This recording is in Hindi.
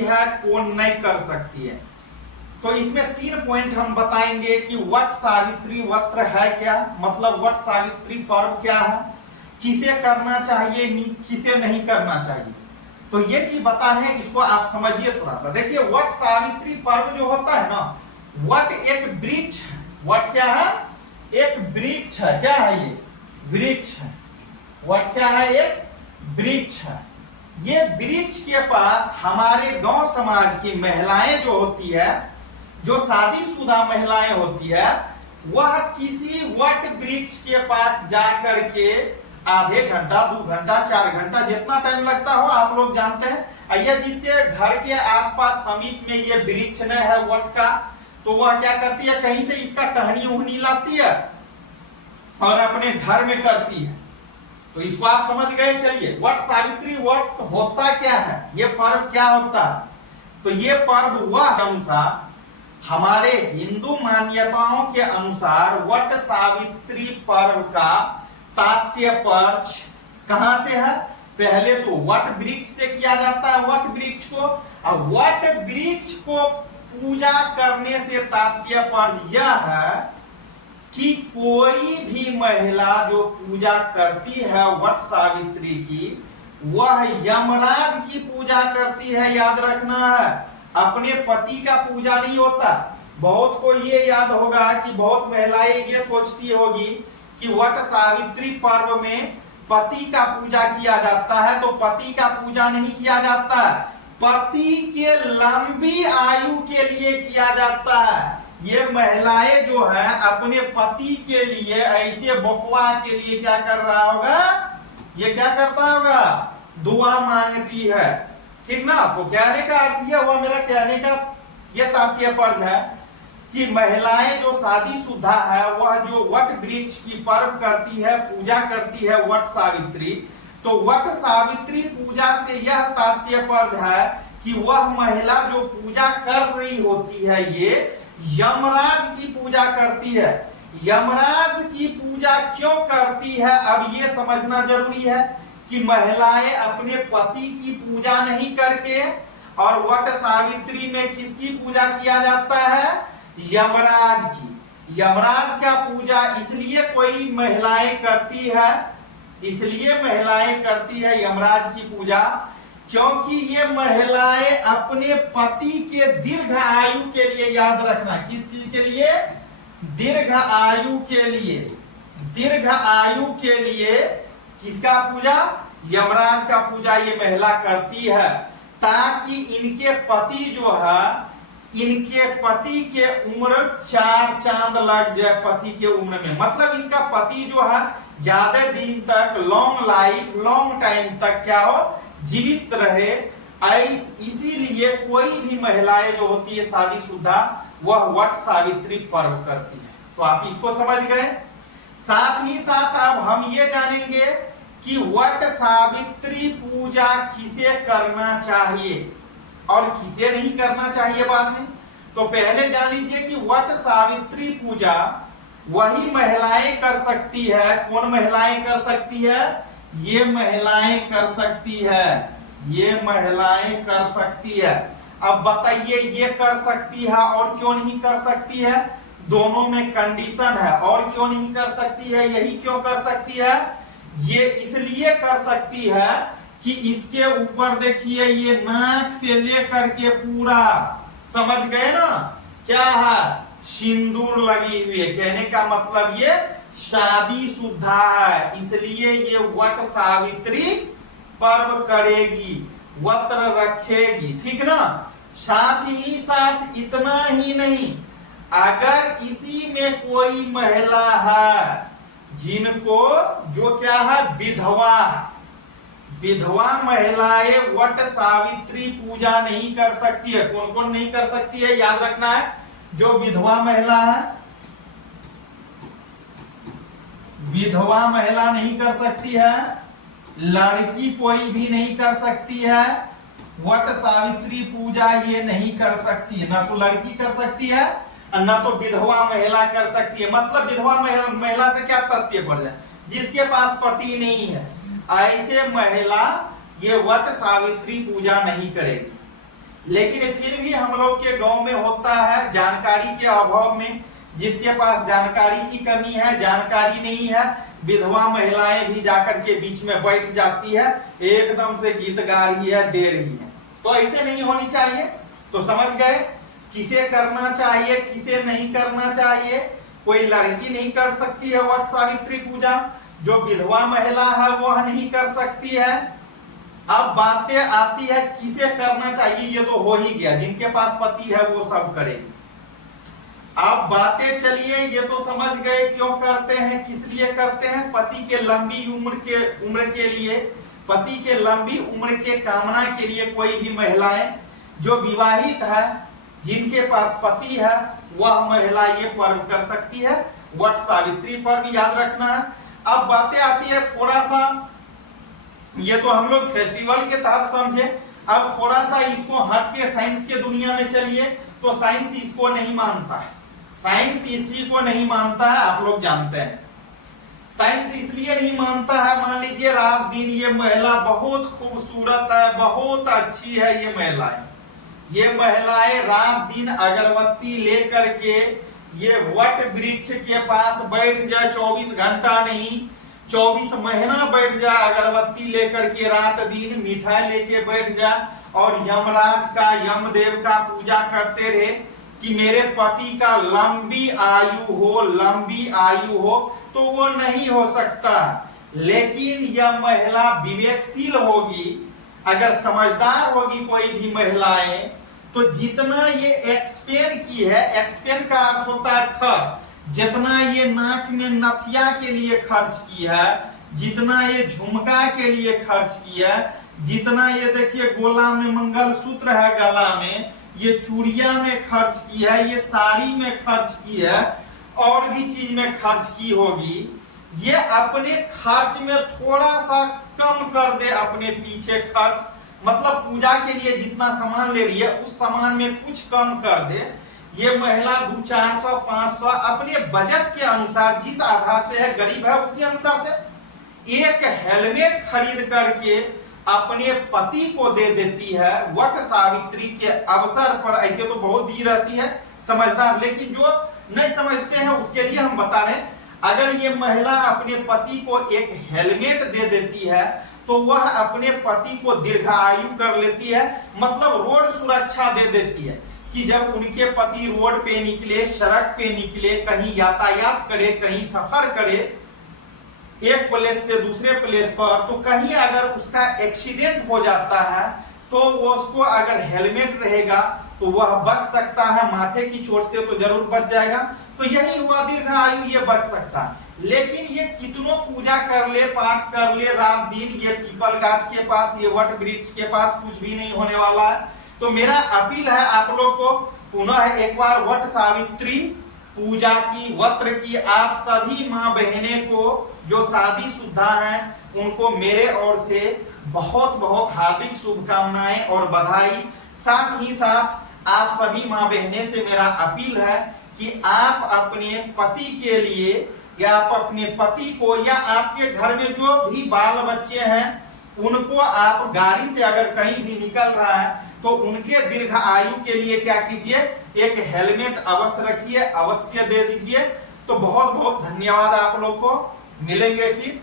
है कौन नहीं कर सकती है। तो इसमें 3 पॉइंट हम बताएंगे कि वट सावित्री व्रत है क्या, मतलब वट सावित्री पर्व क्या है, किसे करना चाहिए किसे नहीं करना चाहिए। तो ये चीज बता रहे हैं, इसको आप समझिए थोड़ा सा। देखिए वट सावित्री पर्व जो होता है ना, वट एक वृक्ष है। वट क्या है? एक वृक्ष है। क्या है ये? वृक्ष है। वट क्या है? एक वृक्ष है। ये वृक्ष के पास हमारे गांव समाज की महिलाएं जो होती है, जो शादीशुदा महिलाएं होती है, वह किसी वट वृक्ष के पास जाकर के आधे घंटा 2 घंटा 4 घंटा जितना टाइम लगता हो, आप लोग जानते हैं। या जिसके घर के आसपास समीप में ये वृक्ष न है वट का, तो वह क्या करती है, कहीं से इसका टहनी उहनी लाती है और अपने घर में करती है। तो इसको आप समझ गए। चलिए वट सावित्री व्रत होता क्या है, ये पर्व क्या होता है। तो ये पर्व वह अनुसार हमारे हिंदू मान्यताओं के अनुसार वट सावित्री पर्व का तात्पर्य कहां से है? पहले तो वट वृक्ष से किया जाता है, वट वृक्ष को। और वट वृक्ष को पूजा करने से तात्पर्य यह है कि कोई भी महिला जो पूजा करती है वट सावित्री की, वह यमराज की पूजा करती है। याद रखना है, अपने पति का पूजा नहीं होता। बहुत को ये याद होगा कि बहुत महिलाएं ये सोचती होगी कि वट सावित्री पर्व में पति का पूजा किया जाता है, तो पति का पूजा नहीं किया जाता है, पति के लंबी आयु के लिए किया जाता है। ये महिलाएं जो है अपने पति के लिए ऐसे बकवा के लिए क्या कर रहा होगा, ये क्या करता होगा, दुआ मांगती है। ठीक ना। तो कहने का अर्थ यह हुआ, मेरा कहने का यह तात्पर्य है कि महिलाएं जो शादीशुदा है, वह जो वट वृक्ष की पर्व करती है, पूजा करती है वट सावित्री, तो वट सावित्री पूजा से यह तात्पर्य है कि वह महिला जो पूजा कर रही होती है, ये यमराज की पूजा करती है। यमराज की पूजा क्यों करती है, अब ये समझना जरूरी है कि महिलाएं अपने पति की पूजा नहीं करके और वट सावित्री में किसकी पूजा किया जाता है, यमराज की। यमराज का पूजा इसलिए कोई महिलाएं करती है, इसलिए महिलाएं करती है यमराज की पूजा, क्योंकि ये महिलाएं अपने पति के दीर्घ आयु के लिए, याद रखना किस चीज के लिए, दीर्घ आयु के लिए, दीर्घ आयु के लिए किसका पूजा, यमराज का पूजा ये महिला करती है, ताकि इनके पति जो है, इनके पति के उम्र 4 चांद लग जाए पति के उम्र में। मतलब इसका पति जो है ज्यादा दिन तक, लॉन्ग लाइफ, लॉन्ग टाइम तक क्या हो, जीवित रहे। इसीलिए कोई भी महिलाएं जो होती है शादीशुदा, वह वट सावित्री पर्व करती है। तो आप इसको समझ गए। साथ ही साथ अब हम ये जानेंगे कि वट सावित्री पूजा किसे करना चाहिए और किसे नहीं करना चाहिए बाद में। तो पहले जान लीजिए कि वट सावित्री पूजा वही महिलाएं कर सकती है। कौन महिलाएं कर सकती है? ये महिलाएं कर सकती है, ये महिलाएं कर सकती है। अब बताइए ये कर सकती है और क्यों नहीं कर सकती है? दोनों में कंडीशन है। और क्यों नहीं कर सकती है, यही क्यों कर सकती है? ये इसलिए कर सकती है कि इसके ऊपर देखिए, ये नाक से लेकर के पूरा, समझ गए ना क्या है, सिंदूर लगी हुई है। कहने का मतलब ये शादीशुदा है, इसलिए ये वट सावित्री पर्व करेगी, व्रत रखेगी। ठीक ना। साथ ही साथ इतना ही नहीं, अगर इसी में कोई महिला है जिनको, जो क्या है, विधवा, विधवा महिलाएं वट सावित्री पूजा नहीं कर सकती है। कौन कौन नहीं कर सकती है, याद रखना है। जो विधवा महिला है, विधवा महिला नहीं कर सकती है, लड़की कोई भी नहीं कर सकती है, वट सावित्री पूजा ये नहीं कर सकती है। ना तो लड़की कर सकती है और ना तो विधवा महिला कर सकती है। मतलब विधवा महिला से क्या तात्पर्य है, जिसके पास पति नहीं है, ऐसे महिला ये वट सावित्री पूजा नहीं करेगी। लेकिन फिर भी हम लोग के गांव में होता है जानकारी के अभाव में, जिसके पास जानकारी की कमी है, जानकारी नहीं है, विधवा महिलाएं भी जाकर के बीच में बैठ जाती है, एकदम से गीत गा रही है, दे रही है। तो ऐसे नहीं होनी चाहिए। तो समझ गए किसे करना चाहिए, किसे नहीं करना चाहिए। कोई लड़की नहीं कर सकती है वट सावित्री पूजा, जो विधवा महिला है वह नहीं कर सकती है। अब बातें आती है किसे करना चाहिए, ये तो हो ही गया, जिनके पास पति है वो सब करेगी। अब बातें चलिए, ये तो समझ गए क्यों करते हैं, किस लिए करते हैं। पति के लंबी उम्र के लिए, पति के लंबी उम्र के कामना के लिए कोई भी महिलाएं जो विवाहित है, जिनके पास पति है, वह महिला ये पर्व कर सकती है। वट सावित्री पर्व याद रखना है। अब बातें आती है थोड़ा सा, ये तो हम लोग फेस्टिवल के तहत समझे, अब थोड़ा सा इसको हट के साइंस के दुनिया में चलिए। तो साइंस इसको नहीं मानता है, साइंस इसी को नहीं मानता है, आप लोग जानते हैं। साइंस इसलिए नहीं मानता है, मान लीजिए रात दिन ये महिला बहुत खूबसूरत है, बहुत अच्छी है, ये महिलाएं रात दिन अगरबत्ती लेकर के ये वट वृक्ष के पास बैठ जाए, 24 घंटा नहीं 24 महीना बैठ जाए, अगरबत्ती लेकर के रात दिन मिठाई लेके बैठ जाए और यमराज का, यमदेव का पूजा करते रहे कि मेरे पति का लंबी आयु हो, लंबी आयु हो, तो वो नहीं हो सकता। लेकिन यह महिला विवेकशील होगी, अगर समझदार होगी कोई भी महिलाएं, तो जितना ये एक्सपेन की है, एक्सपेन का अर्थ होता है खर्च, जितना ये नाक में नथिया के लिए खर्च की है, जितना ये झुमका के लिए खर्च किया, जितना ये देखिए गोला में मंगलसूत्र है, गला में, ये चूड़िया में खर्च की है, ये साड़ी में खर्च की है, और भी चीज में खर्च की होगी, ये अपने खर्च में थोड़ा सा कम कर दे, अपने पीछे खर्च, मतलब पूजा के लिए जितना सामान ले रही है उस सामान में कुछ कम कर दे। ये महिला 200-400 500 अपने बजट के अनुसार, जिस आधार से है, गरीब है, उसी अनुसार से एक हेलमेट खरीद करके अपने पति को दे देती है वट सावित्री के अवसर पर। ऐसे तो बहुत दी रहती है समझदार, लेकिन जो नहीं समझते हैं उसके लिए हम बता रहे हैं, अगर ये महिला अपने पति को एक हेलमेट दे देती है तो वह अपने पति को दीर्घायु कर लेती है, मतलब रोड सुरक्षा दे देती है कि जब उनके पति रोड पे निकले, सड़क पे निकले, कहीं यातायात करे, कहीं सफर करे एक प्लेस से दूसरे प्लेस पर, तो कहीं अगर उसका एक्सीडेंट हो जाता है तो उसको अगर हेलमेट रहेगा तो वह बच सकता है, माथे की चोट से तो जरूर बच जाएगा। तो यही हुआ दीर्घायु, ये बच सकता है। लेकिन ये कितनों पूजा कर ले, पाठ कर ले रात दिन, ये पीपल गाछ के पास, ये वट वृक्ष के पास कुछ भी नहीं होने वाला है। तो मेरा अपील है आप लोग को, पुनः एक बार वट सावित्री पूजा की, वत्र की आप सभी माँ बहने को जो शादी शुदा हैं उनको मेरे ओर से बहुत बहुत हार्दिक शुभकामनाएं और बधाई। साथ ही साथ आप सभी माँ बहने से मेरा अपील है कि आप अपने पति के लिए, या आप अपने पति को, या आपके घर में जो भी बाल बच्चे हैं उनको आप गाड़ी से अगर कहीं भी निकल रहा है तो उनके दीर्घ आयु के लिए क्या कीजिए, एक हेलमेट अवश्य रखिए, अवश्य दे दीजिए। तो बहुत बहुत धन्यवाद आप लोग को, मिलेंगे फिर।